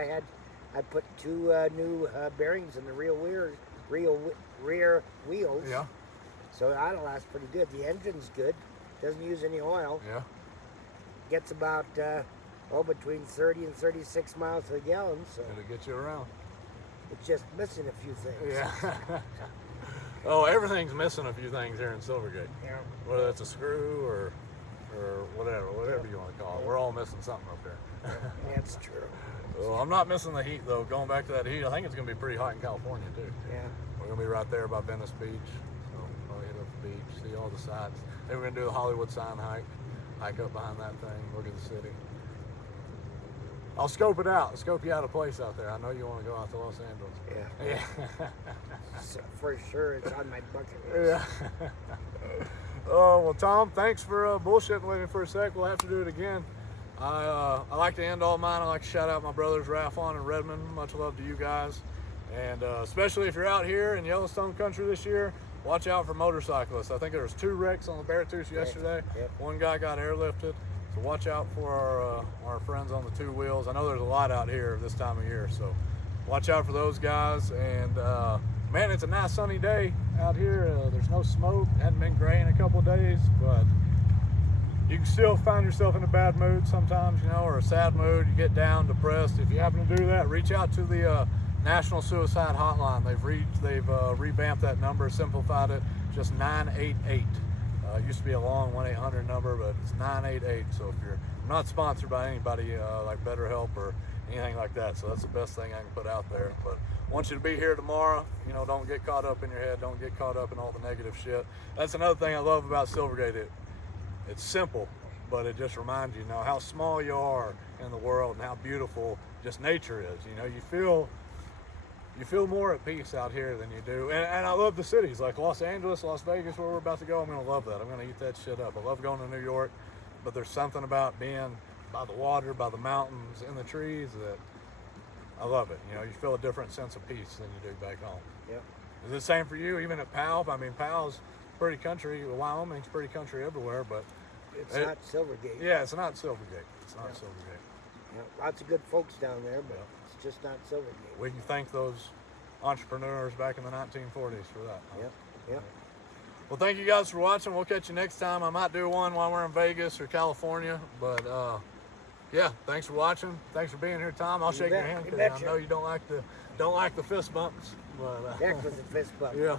I put two new bearings in the rear wheels. Yeah. So that'll last pretty good. The engine's good. Doesn't use any oil. Yeah. Gets about between 30 and 36 miles a gallon. So It'll get you around. it's just missing a few things. Yeah. Oh, everything's missing a few things here in Silvergate. Yeah. Whether it's a screw or whatever you want to call it. We're all missing something up here. That's true. Well, I'm not missing the heat though. Going back to that heat, I think it's gonna be pretty hot in California too. Yeah. We're gonna be right there by Venice Beach. So probably hit up the beach, see all the sights. Then we're gonna do the Hollywood sign hike up behind that thing, look at the city. I'll scope it out. I'll scope you out a place out there. I know you want to go out to Los Angeles. Yeah. So for sure, it's on my bucket list. Yeah. Oh, well, Tom, thanks for bullshitting with me for a sec. We'll have to do it again. I like to end all mine. I like to shout out my brothers, Rafon and Redmond. Much love to you guys. And especially if you're out here in Yellowstone country this year, watch out for motorcyclists. I think there was 2 wrecks on the Beartooth yesterday. Yep. One guy got airlifted. So watch out for our friends on the 2 wheels. I know there's a lot out here this time of year, so watch out for those guys. And man, it's a nice sunny day out here. There's no smoke. Hadn't been gray in a couple of days, but you can still find yourself in a bad mood sometimes, you know, or a sad mood. You get down, depressed. If you happen to do that, reach out to the National Suicide Hotline. They've revamped that number, simplified it, just 988. It used to be a long 1-800 number, but it's 988. So if you're not sponsored by anybody like BetterHelp or anything like that, so that's the best thing I can put out there. But I want you to be here tomorrow. You know, don't get caught up in your head. Don't get caught up in all the negative shit. That's another thing I love about Silvergate. It's simple, but it just reminds you know, how small you are in the world and how beautiful just nature is. You know, you feel more at peace out here than you do. And I love the cities like Los Angeles, Las Vegas, where we're about to go. I'm going to love that. I'm going to eat that shit up. I love going to New York, but there's something about being by the water, by the mountains, in the trees that I love it. You know, you feel a different sense of peace than you do back home. Yep. Is it the same for you, even at Powell? I mean, Powell's pretty country. Wyoming's pretty country everywhere, but it's not Silvergate. Yeah, it's not Silvergate. It's not Silvergate. Yeah, lots of good folks down there, but it's just not Silvergate. We can thank those entrepreneurs back in the 1940s for that. Huh? Yep. Well, thank you guys for watching. We'll catch you next time. I might do one while we're in Vegas or California, but yeah, thanks for watching. Thanks for being here, Tom. I'll shake your hand because I know you don't like the fist bumps. But Heck with the fist bump. Yeah.